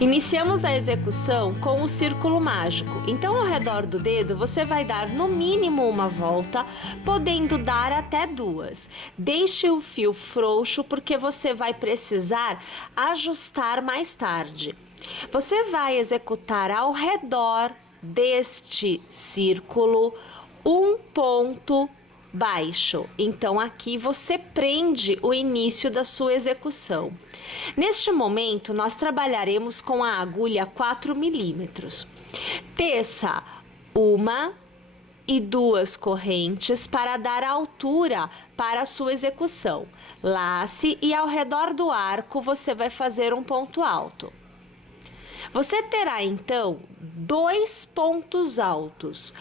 Iniciamos a execução com o círculo mágico. Então, ao redor do dedo, você vai dar no mínimo uma volta, podendo dar até duas. Deixe o fio frouxo, porque você vai precisar ajustar mais tarde. Você vai executar ao redor deste círculo um ponto baixo. Então aqui você prende o início da sua execução. Neste momento nós trabalharemos com a agulha 4 milímetros. Teça uma e duas correntes para dar altura para a sua execução. Lace e ao redor do arco você vai fazer um ponto alto. Você terá então 2 pontos altos.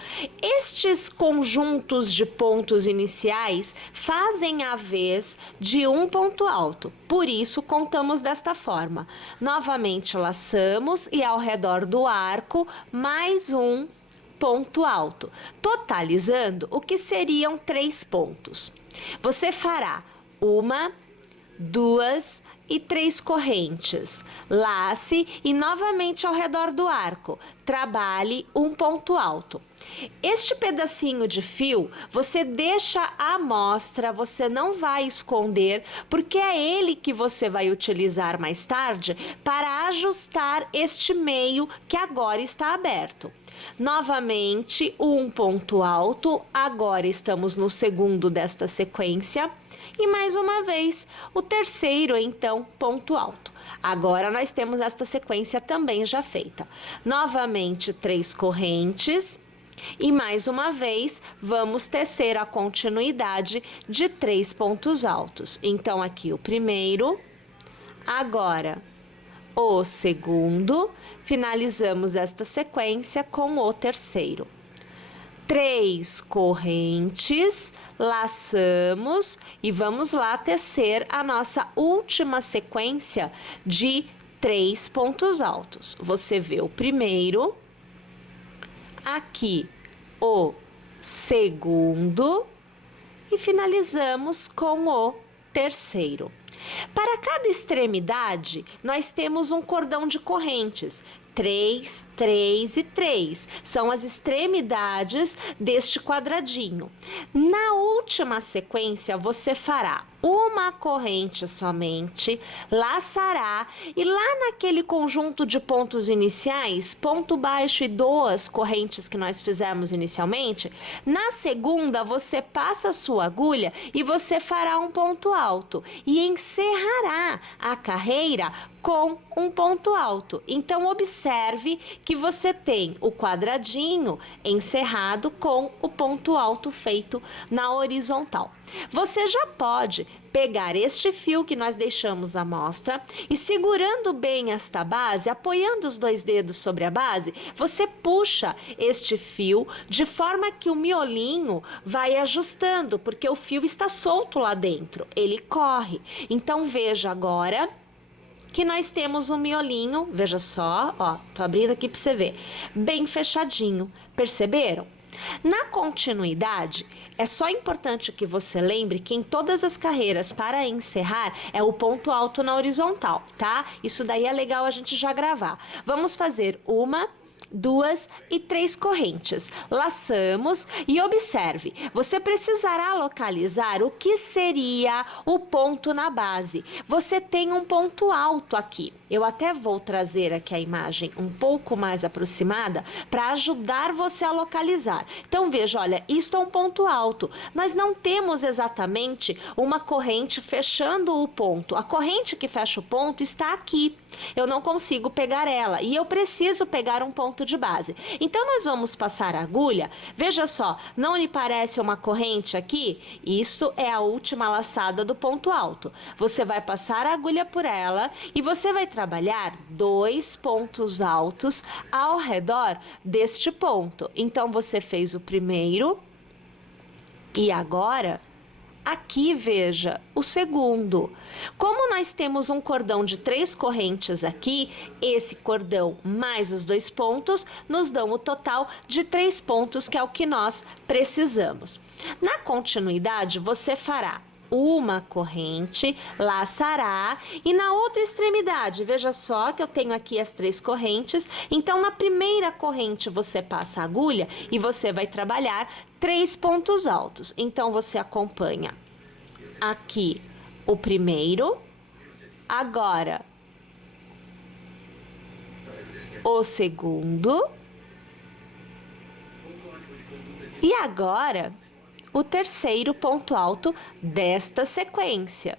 Estes conjuntos de pontos iniciais fazem a vez de um ponto alto, por isso contamos desta forma. Novamente laçamos e ao redor do arco mais um ponto alto, totalizando o que seriam 3 pontos. Você fará uma, duas e 3 correntes. Lace e novamente ao redor do arco, trabalhe um ponto alto. Este pedacinho de fio você deixa à mostra, você não vai esconder, porque é ele que você vai utilizar mais tarde para ajustar este meio que agora está aberto. Novamente, um ponto alto, agora estamos no segundo desta sequência. E mais uma vez, o terceiro, então, ponto alto. Agora nós temos esta sequência também já feita. Novamente, 3 correntes. E mais uma vez, vamos tecer a continuidade de 3 pontos altos. Então, aqui o primeiro, agora o segundo, finalizamos esta sequência com o terceiro. 3 correntes, laçamos e vamos lá tecer a nossa última sequência de 3 pontos altos. Você vê o primeiro, aqui o segundo e finalizamos com o terceiro. Para cada extremidade, nós temos um cordão de correntes. 3, 3 e 3 são as extremidades deste quadradinho. Na última sequência, você fará uma corrente somente, laçará e lá naquele conjunto de pontos iniciais, ponto baixo e 2 correntes que nós fizemos inicialmente, na segunda você passa a sua agulha e você fará um ponto alto e encerrará a carreira com um ponto alto. Então observe que você tem o quadradinho encerrado com o ponto alto feito na horizontal. Você já pode pegar este fio que nós deixamos à mostra e segurando bem esta base, apoiando os 2 dedos sobre a base, você puxa este fio de forma que o miolinho vai ajustando, porque o fio está solto lá dentro, ele corre. Então veja agora que nós temos um miolinho, veja só, ó, tô abrindo aqui para você ver, bem fechadinho, perceberam? Na continuidade, é só importante que você lembre que em todas as carreiras para encerrar é o ponto alto na horizontal, tá? Isso daí é legal a gente já gravar. Vamos fazer uma, 2 e 3 correntes. Laçamos e observe, você precisará localizar o que seria o ponto na base. Você tem um ponto alto aqui. Eu até vou trazer aqui a imagem um pouco mais aproximada para ajudar você a localizar. Então veja, olha, isto é um ponto alto. Nós não temos exatamente uma corrente fechando o ponto. A corrente que fecha o ponto está aqui. Eu não consigo pegar ela e eu preciso pegar um ponto de base. Então nós vamos passar a agulha. Veja só, não lhe parece uma corrente aqui? Isto é a última laçada do ponto alto. Você vai passar a agulha por ela e você vai trabalhar 2 pontos altos ao redor deste ponto. Então você fez o primeiro e agora aqui veja o segundo. Como nós temos um cordão de 3 correntes aqui, esse cordão mais os 2 pontos nos dão o total de 3 pontos, que é o que nós precisamos. Na continuidade, você fará uma corrente, laçará, e na outra extremidade, veja só que eu tenho aqui as 3 correntes, então na primeira corrente você passa a agulha e você vai trabalhar 3 pontos altos. Então você acompanha aqui o primeiro, agora o segundo e agora o terceiro ponto alto desta sequência.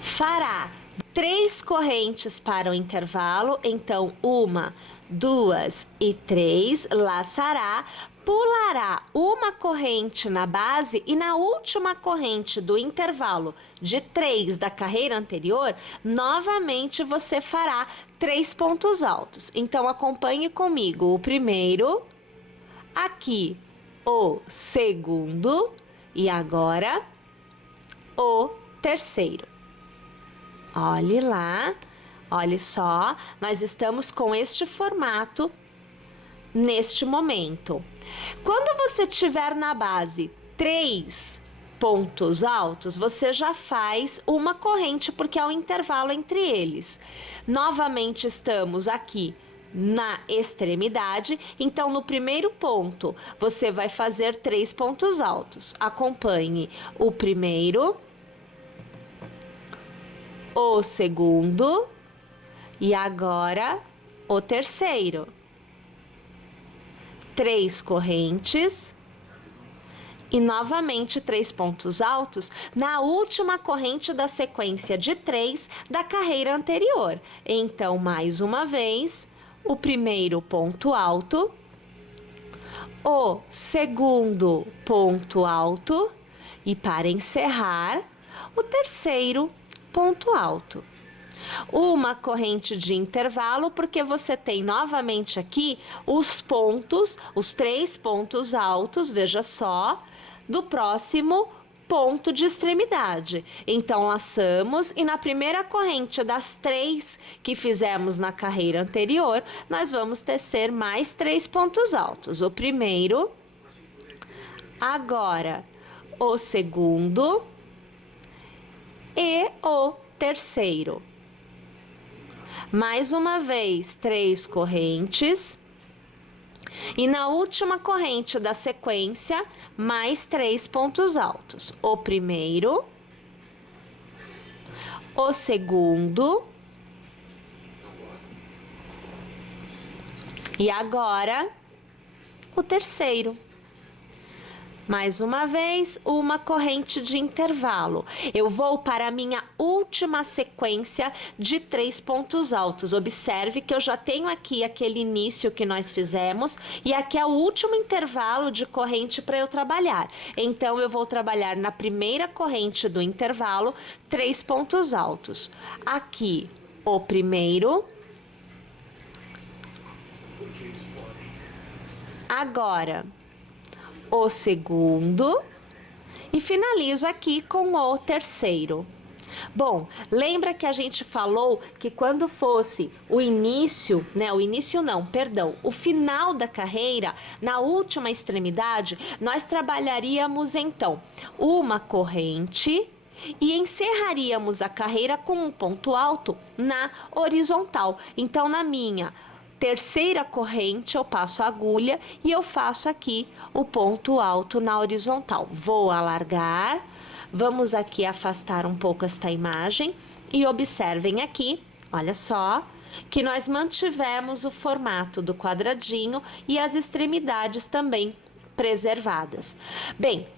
Fará 3 correntes para o intervalo, então 1, 2 e 3, laçará, pulará uma corrente na base e na última corrente do intervalo de 3 da carreira anterior, novamente você fará 3 pontos altos. Então acompanhe comigo o primeiro, aqui o segundo e agora o terceiro. Olhe lá, olhe só, nós estamos com este formato neste momento. Quando você tiver na base 3 pontos altos, você já faz uma corrente, porque é o intervalo entre eles. Novamente estamos aqui na extremidade, então no primeiro ponto você vai fazer 3 pontos altos. Acompanhe o primeiro, o segundo e agora o terceiro. 3 correntes e novamente 3 pontos altos na última corrente da sequência de 3 da carreira anterior. Então, mais uma vez, o primeiro ponto alto, o segundo ponto alto e, para encerrar, o terceiro ponto alto. Uma corrente de intervalo, porque você tem novamente aqui os pontos, os 3 pontos altos, veja só, do próximo ponto de extremidade. Então, laçamos e na primeira corrente das 3 que fizemos na carreira anterior, nós vamos tecer mais 3 pontos altos. O primeiro, agora o segundo e o terceiro. Mais uma vez, 3 correntes. E na última corrente da sequência, mais 3 pontos altos. O primeiro, o segundo e agora o terceiro. Mais uma vez, uma corrente de intervalo. Eu vou para a minha última sequência de 3 pontos altos. Observe que eu já tenho aqui aquele início que nós fizemos e aqui é o último intervalo de corrente para eu trabalhar. Então, eu vou trabalhar na primeira corrente do intervalo 3 pontos altos. Aqui, o primeiro. Agora, o segundo e finalizo aqui com o terceiro. Bom, lembra que a gente falou que quando fosse o início, né? O início não, perdão, o final da carreira, na última extremidade, nós trabalharíamos então uma corrente e encerraríamos a carreira com um ponto alto na horizontal. Então, na minha terceira corrente, eu passo a agulha e eu faço aqui o ponto alto na horizontal. Vou alargar, vamos aqui afastar um pouco esta imagem e observem aqui, olha só, que nós mantivemos o formato do quadradinho e as extremidades também preservadas. Bem,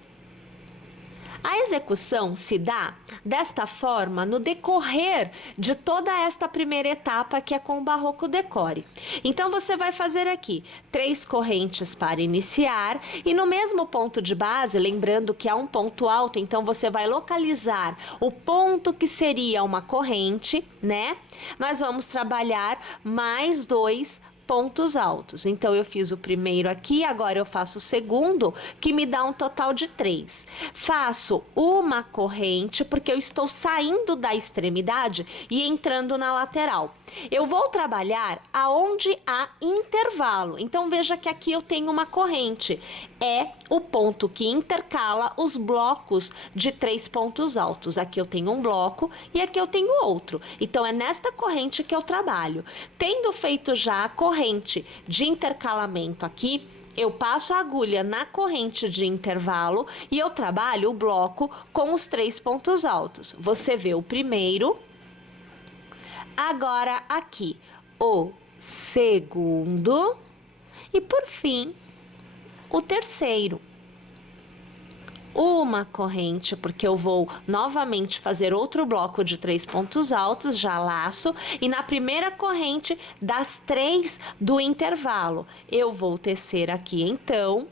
a execução se dá desta forma no decorrer de toda esta primeira etapa, que é com o Barroco Decore. Então, você vai fazer aqui 3 correntes para iniciar e no mesmo ponto de base, lembrando que há um ponto alto, então você vai localizar o ponto que seria uma corrente, né? Nós vamos trabalhar mais 2 pontos altos. Então, eu fiz o primeiro aqui, agora eu faço o segundo, que me dá um total de 3. Faço uma corrente, porque eu estou saindo da extremidade e entrando na lateral. Eu vou trabalhar aonde há intervalo. Então, veja que aqui eu tenho uma corrente. é o ponto que intercala os blocos de 3 pontos altos. Aqui eu tenho um bloco e aqui eu tenho outro. Então, é nesta corrente que eu trabalho. Tendo feito já a corrente de intercalamento aqui, eu passo a agulha na corrente de intervalo e eu trabalho o bloco com os 3 pontos altos. Você vê o primeiro, agora aqui o segundo e, por fim, o terceiro. Uma corrente, porque eu vou novamente fazer outro bloco de 3 pontos altos, já laço, e na primeira corrente das 3 do intervalo, eu vou tecer aqui, então,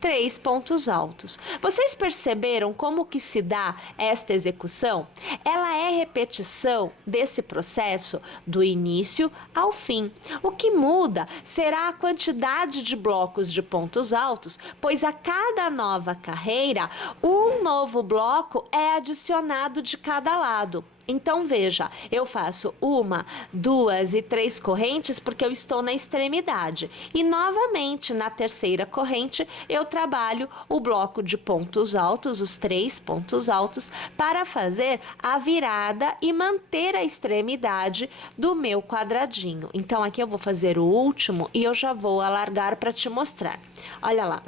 3 pontos altos. Vocês perceberam como que se dá esta execução? Ela é repetição desse processo do início ao fim. O que muda será a quantidade de blocos de pontos altos, pois a cada nova carreira, um novo bloco é adicionado de cada lado. Então, veja, eu faço 1, 2 e 3 correntes porque eu estou na extremidade. E, novamente, na terceira corrente, eu trabalho o bloco de pontos altos, os 3 pontos altos, para fazer a virada e manter a extremidade do meu quadradinho. Então, aqui eu vou fazer o último e eu já vou alargar para te mostrar. Olha lá.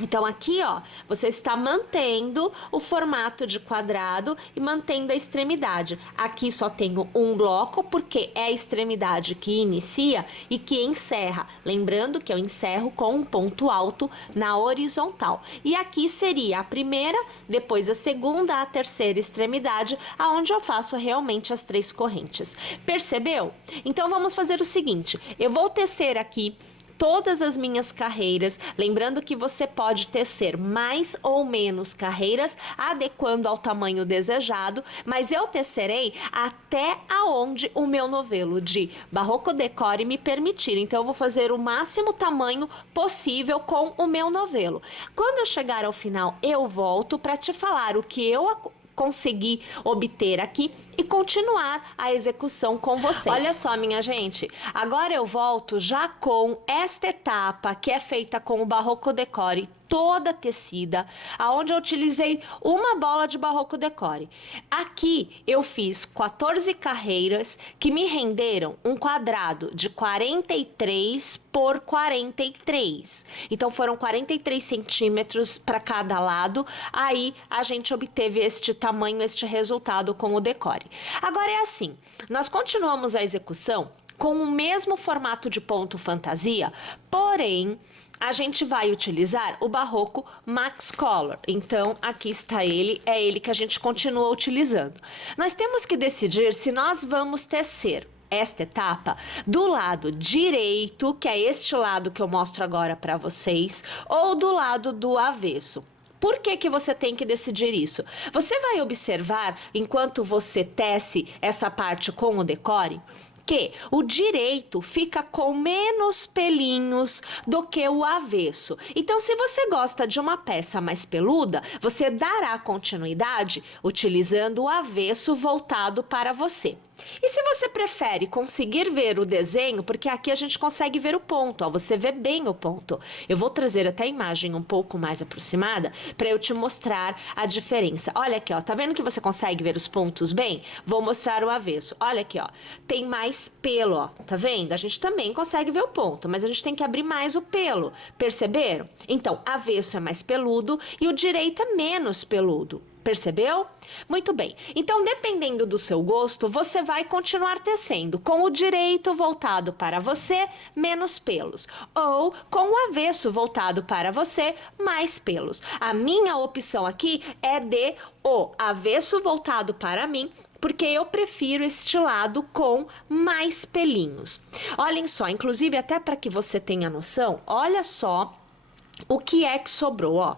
Então, aqui, ó, você está mantendo o formato de quadrado e mantendo a extremidade. Aqui só tenho um bloco, porque é a extremidade que inicia e que encerra. Lembrando que eu encerro com um ponto alto na horizontal. E aqui seria a primeira, depois a segunda, a terceira extremidade, aonde eu faço realmente as 3 correntes. Percebeu? Então, vamos fazer o seguinte. Eu vou tecer aqui todas as minhas carreiras, lembrando que você pode tecer mais ou menos carreiras, adequando ao tamanho desejado, mas eu tecerei até aonde o meu novelo de Barroco Decore me permitir. Então, eu vou fazer o máximo tamanho possível com o meu novelo. Quando eu chegar ao final, eu volto para te falar o que eu consegui obter aqui e continuar a execução com vocês. Olha só, minha gente, agora eu volto já com esta etapa que é feita com o Barroco Decore toda tecida, aonde eu utilizei uma bola de Barroco Decore. Aqui eu fiz 14 carreiras que me renderam um quadrado de 43 por 43. Então foram 43 centímetros para cada lado. Aí a gente obteve este tamanho, este resultado com o decore. Agora é assim, nós continuamos a execução com o mesmo formato de ponto fantasia, porém, a gente vai utilizar o Barroco Max Color. Então, aqui está ele, é ele que a gente continua utilizando. Nós temos que decidir se nós vamos tecer esta etapa do lado direito, que é este lado que eu mostro agora para vocês, ou do lado do avesso. Por que que você tem que decidir isso? Você vai observar, enquanto você tece essa parte com o decore, que o direito fica com menos pelinhos do que o avesso. Então, se você gosta de uma peça mais peluda, você dará continuidade utilizando o avesso voltado para você. E se você prefere conseguir ver o desenho, porque aqui a gente consegue ver o ponto, ó, você vê bem o ponto. Eu vou trazer até a imagem um pouco mais aproximada para eu te mostrar a diferença. Olha aqui, ó, tá vendo que você consegue ver os pontos bem? Vou mostrar o avesso. Olha aqui, ó, tem mais pelo, ó, tá vendo? A gente também consegue ver o ponto, mas a gente tem que abrir mais o pelo, perceberam? Então, avesso é mais peludo e o direito é menos peludo. Percebeu? Muito bem. Então, dependendo do seu gosto, você vai continuar tecendo com o direito voltado para você, menos pelos. Ou com o avesso voltado para você, mais pelos. A minha opção aqui é de o avesso voltado para mim, porque eu prefiro este lado com mais pelinhos. Olhem só, inclusive até para que você tenha noção, olha só o que é que sobrou, ó.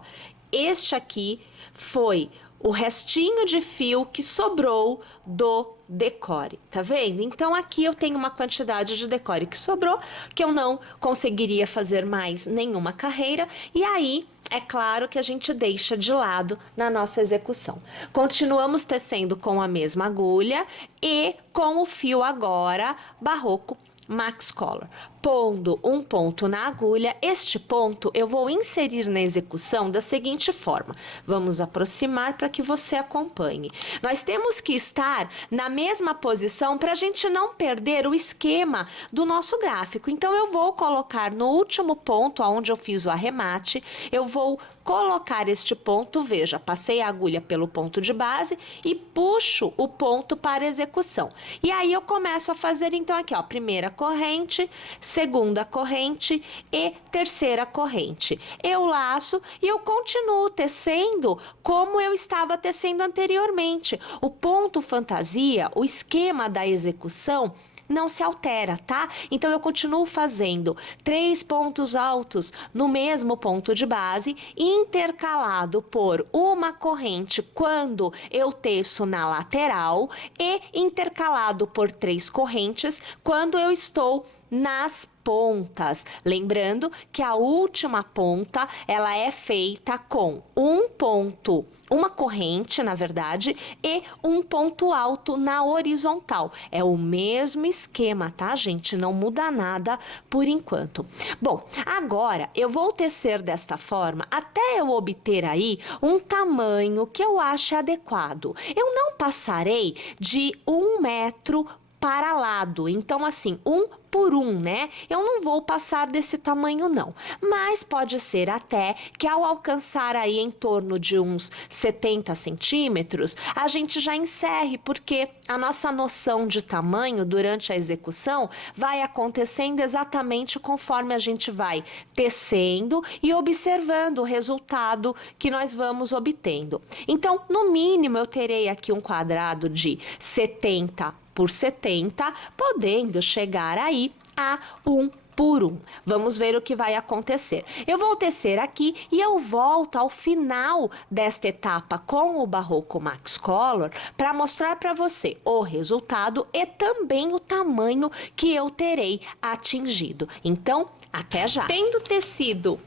Este aqui foi o restinho de fio que sobrou do decore, tá vendo? Então, aqui eu tenho uma quantidade de decore que sobrou, que eu não conseguiria fazer mais nenhuma carreira, e aí, é claro que a gente deixa de lado na nossa execução. Continuamos tecendo com a mesma agulha e com o fio agora Barroco Max Color. Pondo um ponto na agulha, este ponto eu vou inserir na execução da seguinte forma. Vamos aproximar para que você acompanhe. Nós temos que estar na mesma posição para a gente não perder o esquema do nosso gráfico. Então, eu vou colocar no último ponto, onde eu fiz o arremate, eu vou colocar este ponto, veja, passei a agulha pelo ponto de base e puxo o ponto para execução. E aí eu começo a fazer então aqui, ó, primeira corrente, segunda corrente e terceira corrente. Eu laço e eu continuo tecendo como eu estava tecendo anteriormente. O ponto fantasia, o esquema da execução, não se altera, tá? Então, eu continuo fazendo 3 pontos altos no mesmo ponto de base, intercalado por uma corrente quando eu teço na lateral e intercalado por 3 correntes quando eu estou nas pontas. Lembrando que a última ponta, ela é feita com um ponto, uma corrente, na verdade, e um ponto alto na horizontal. É o mesmo esquema, tá, gente? Não muda nada por enquanto. Bom, agora eu vou tecer desta forma até eu obter aí um tamanho que eu ache adequado. Eu não passarei de 1 metro para lado, então assim, 1 por 1, né? Eu não vou passar desse tamanho não, mas pode ser até que ao alcançar aí em torno de uns 70 centímetros, a gente já encerre, porque a nossa noção de tamanho durante a execução vai acontecendo exatamente conforme a gente vai tecendo e observando o resultado que nós vamos obtendo. Então, no mínimo, eu terei aqui um quadrado de 70 por 70, podendo chegar aí a 1 por 1. Vamos ver o que vai acontecer. Eu vou tecer aqui e eu volto ao final desta etapa com o Barroco Max Color para mostrar para você o resultado e também o tamanho que eu terei atingido. Então, até já! Tendo tecido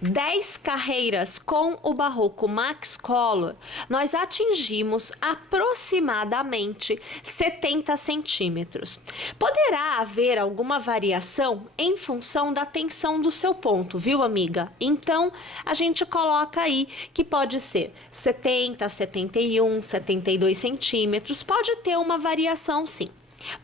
10 carreiras com o Barroco Max Color, nós atingimos aproximadamente 70 centímetros. Poderá haver alguma variação em função da tensão do seu ponto, viu, amiga? Então, a gente coloca aí que pode ser 70, 71, 72 centímetros, pode ter uma variação sim.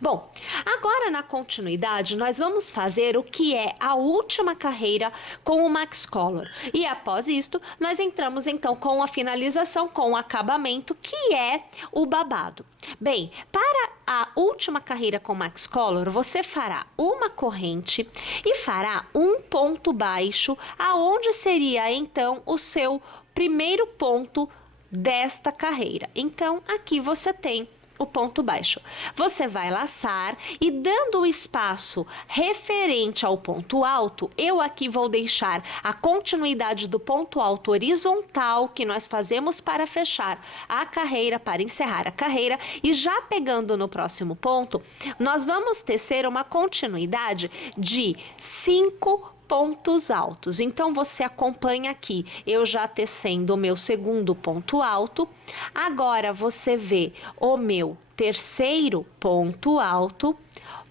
Bom, agora na continuidade nós vamos fazer o que é a última carreira com o Max Color e após isto nós entramos então com a finalização, com o acabamento que é o babado. Bem, para a última carreira com Max Color você fará uma corrente e fará um ponto baixo aonde seria então o seu primeiro ponto desta carreira. Então aqui você tem o ponto baixo. Você vai laçar e dando o espaço referente ao ponto alto, eu aqui vou deixar a continuidade do ponto alto horizontal que nós fazemos para fechar a carreira, para encerrar a carreira, e já pegando no próximo ponto, nós vamos tecer uma continuidade de 5 pontos altos. Então, você acompanha aqui, eu já tecendo o meu segundo ponto alto. Agora, você vê o meu terceiro ponto alto,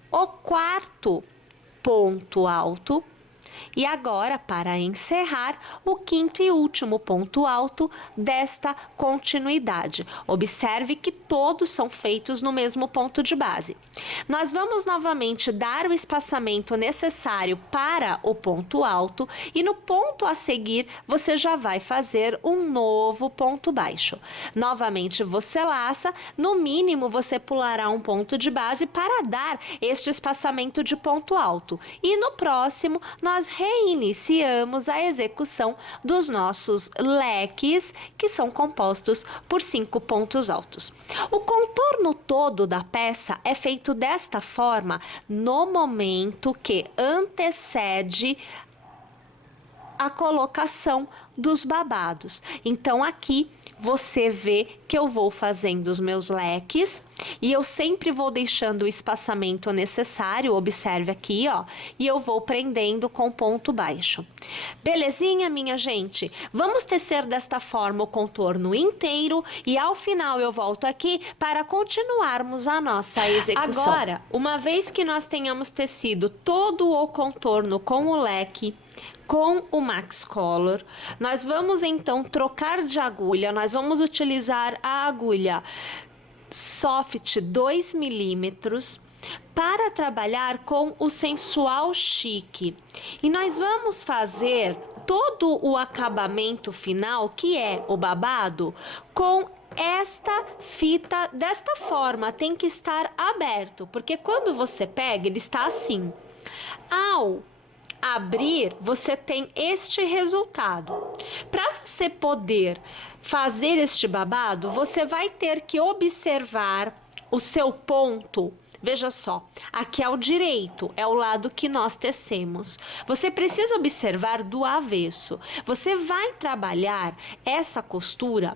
o quarto ponto alto. E agora, para encerrar, o quinto e último ponto alto desta continuidade. Observe que todos são feitos no mesmo ponto de base. Nós vamos novamente dar o espaçamento necessário para o ponto alto e no ponto a seguir você já vai fazer um novo ponto baixo. Novamente você laça, no mínimo você pulará um ponto de base para dar este espaçamento de ponto alto. E no próximo nós reiniciamos a execução dos nossos leques, que são compostos por 5 pontos altos. O contorno todo da peça é feito desta forma no momento que antecede a colocação dos babados. Então, aqui você vê que que eu vou fazendo os meus leques e eu sempre vou deixando o espaçamento necessário, observe aqui, ó, e eu vou prendendo com ponto baixo. Belezinha, minha gente? Vamos tecer desta forma o contorno inteiro e ao final eu volto aqui para continuarmos a nossa execução. Agora, uma vez que nós tenhamos tecido todo o contorno com o leque, com o Max Color, nós vamos então trocar de agulha, nós vamos utilizar a agulha Soft 2 milímetros para trabalhar com o Sensual Chic. E nós vamos fazer todo o acabamento final, que é o babado, com esta fita desta forma, tem que estar aberto, porque quando você pega, ele está assim. Ao abrir, você tem este resultado. Para você poder fazer este babado, você vai ter que observar o seu ponto. Veja só, aqui é o direito, é o lado que nós tecemos. Você precisa observar do avesso. Você vai trabalhar essa costura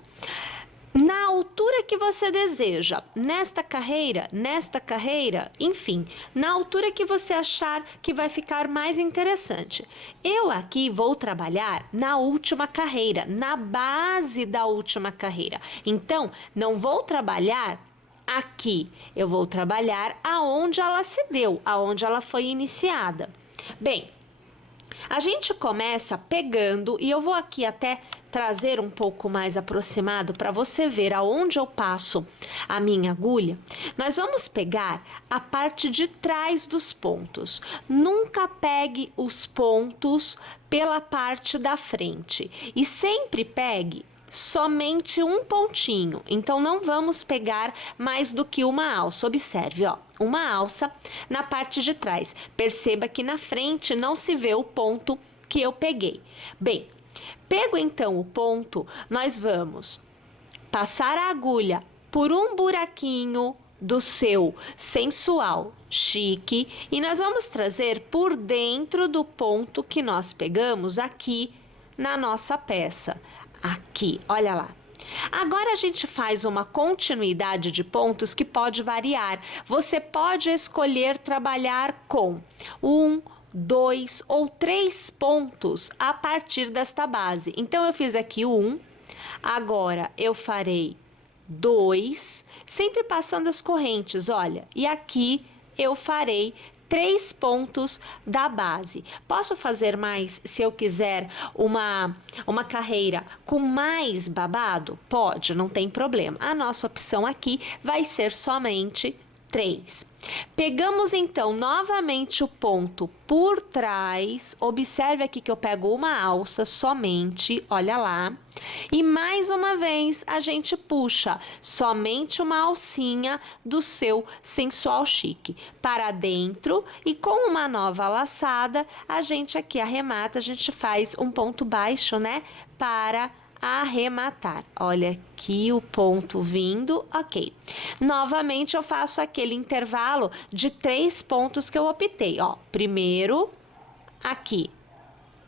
na altura que você deseja, nesta carreira, enfim, na altura que você achar que vai ficar mais interessante. Eu aqui vou trabalhar na última carreira, na base da última carreira. Então, não vou trabalhar aqui, eu vou trabalhar aonde ela se deu, aonde ela foi iniciada. Bem, a gente começa pegando, e eu vou aqui até trazer um pouco mais aproximado para você ver aonde eu passo a minha agulha. Nós vamos pegar a parte de trás dos pontos. Nunca pegue os pontos pela parte da frente e sempre pegue somente um pontinho. Então não vamos pegar mais do que uma alça. Observe, ó, uma alça na parte de trás. Perceba que na frente não se vê o ponto que eu peguei. Bem, pego então o ponto, nós vamos passar a agulha por um buraquinho do seu Sensual Chic e nós vamos trazer por dentro do ponto que nós pegamos aqui na nossa peça. Aqui, olha lá. Agora a gente faz uma continuidade de pontos que pode variar. Você pode escolher trabalhar com 1, 2 ou 3 pontos a partir desta base. Então, eu fiz aqui 1, agora eu farei 2, sempre passando as correntes, olha. E aqui eu farei 3 pontos da base. Posso fazer mais se eu quiser uma carreira com mais babado? Pode, não tem problema. A nossa opção aqui vai ser somente 3. Pegamos então novamente o ponto por trás, observe aqui que eu pego uma alça somente, olha lá, e mais uma vez a gente puxa somente uma alcinha do seu Sensual Chic para dentro e com uma nova laçada a gente aqui arremata, a gente faz um ponto baixo, né, para arrematar. Olha aqui o ponto vindo, ok. Novamente eu faço aquele intervalo de 3 pontos que eu optei, ó. Primeiro, aqui,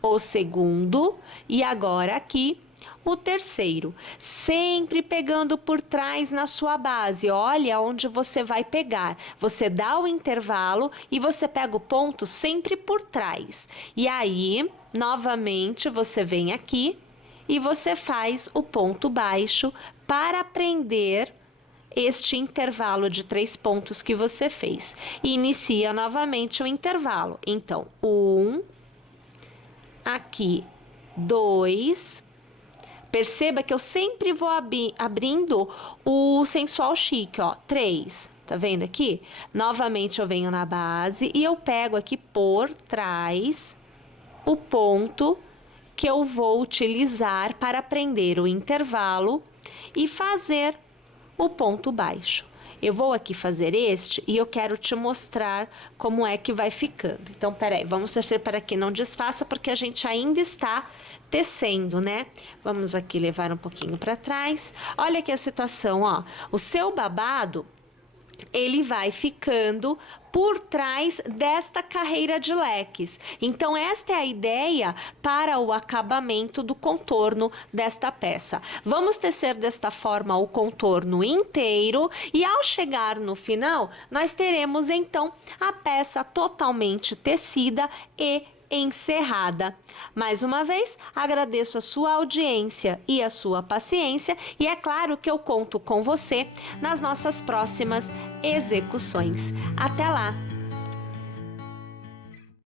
o segundo e agora aqui o terceiro. Sempre pegando por trás na sua base, olha onde você vai pegar. Você dá o intervalo e você pega o ponto sempre por trás. E aí, novamente, você vem aqui e você faz o ponto baixo para prender este intervalo de 3 pontos que você fez. E inicia novamente o intervalo. Então, 1, aqui, 2. Perceba que eu sempre vou abrindo o Sensual Chic, ó, 3. Tá vendo aqui? Novamente eu venho na base e eu pego aqui por trás o ponto que eu vou utilizar para prender o intervalo e fazer o ponto baixo. Eu vou aqui fazer este e eu quero te mostrar como é que vai ficando. Então, peraí, vamos torcer para que não desfaça, porque a gente ainda está tecendo, né? Vamos aqui levar um pouquinho para trás. Olha aqui a situação, ó. O seu babado, ele vai ficando por trás desta carreira de leques. Então, esta é a ideia para o acabamento do contorno desta peça. Vamos tecer desta forma o contorno inteiro e ao chegar no final, nós teremos então a peça totalmente tecida e encerrada. Mais uma vez, agradeço a sua audiência e a sua paciência e é claro que eu conto com você nas nossas próximas execuções. Até lá!